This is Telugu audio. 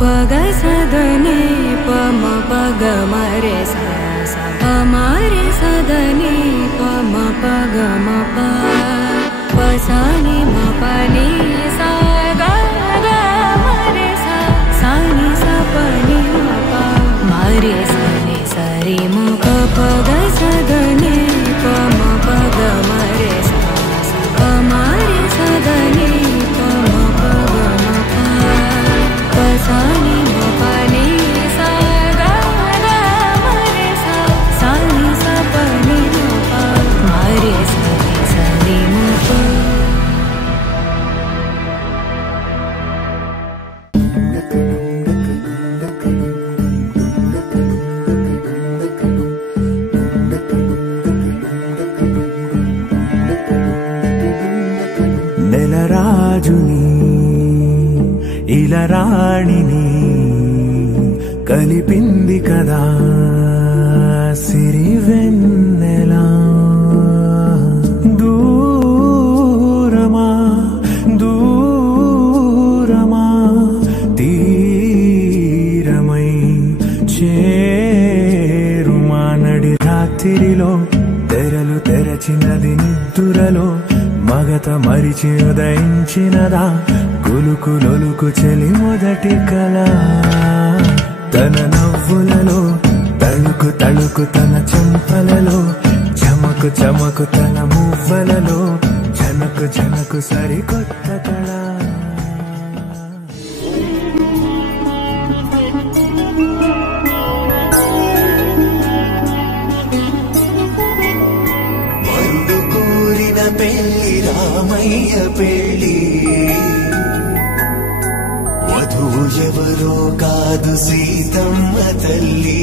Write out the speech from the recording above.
पग सदनी पम पग मरे सा मरे सदनी पम पग म पसानी म पनि सा ग मरे सा सानी सा पनि म मरे सनी सरी म पग सदनी पम पग मरे सा मरे सदनी पम पग म पसानी म पनि सा ग मरे सा सानी सा पनि म मरे सनी सरी म నెలరాజుని ఇలరాణిని కలిపింది కదా సిరి వెన్నెలా దూరమా దూరమా తీరమై చేరుమా నడి రాత్రిలో తెరలు తెరచినది నిద్దురలో మగత మరిచి ఉదయించినదా కులుకు లొలుకు చెలి మొదటి కళ తన నవ్వులలో తళుకు తళుకు తన చెంపలలో చమకు చమకు తన మువ్వలలో జనకు జనకు సరికొత్త కళ పెళ్లి రామయ్య పెళ్లి వధువు ఎవరో కాదు సీతమ్మ తల్లి